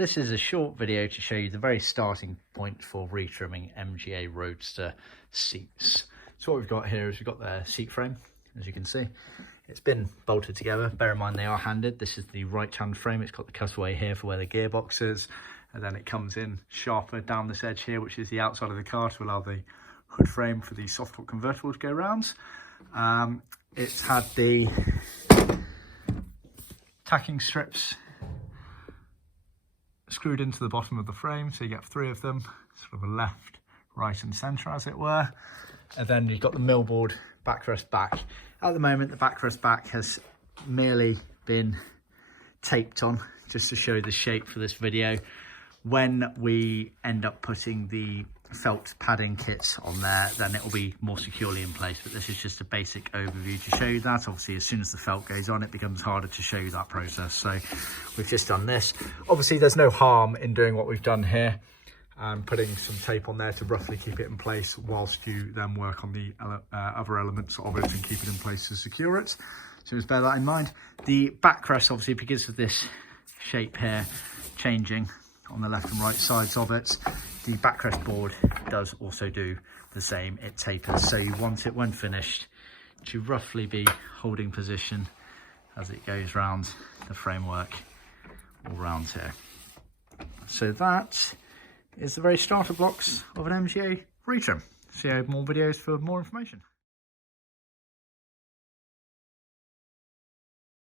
this is a short video to show you the very starting point for retrimming MGA Roadster seats. So what we've got here is we've got the seat frame, as you can see. It's been bolted together. Bear in mind they are handed. This is the right hand frame. It's got the cutaway here for where the gearbox is, and then it comes in sharper down this edge here, which is the outside of the car, to allow the hood frame for the soft top convertible to go around. It's had the tacking strips screwed into the bottom of the frame, so you get 3 of them, sort of a left, right and centre as it were. And then you've got the millboard backrest back. At the moment the backrest back has merely been taped on just to show the shape for this video. When we end up putting the felt padding kits on there, then it will be more securely in place, but this is just a basic overview to show you that. Obviously as soon as the felt goes on, it becomes harder to show you that process, so we've just done this. Obviously there's no harm in doing what we've done here and putting some tape on there to roughly keep it in place whilst you then work on the other elements of it and keep it in place to secure it. So just bear that in mind. The backrest, obviously because of this shape here changing on the left and right sides of it, the backrest board does also do the same. It tapers, so you want it when finished to roughly be holding position as it goes round the framework all round here. So that is the very starter blocks of an MGA retrim. See more videos for more information.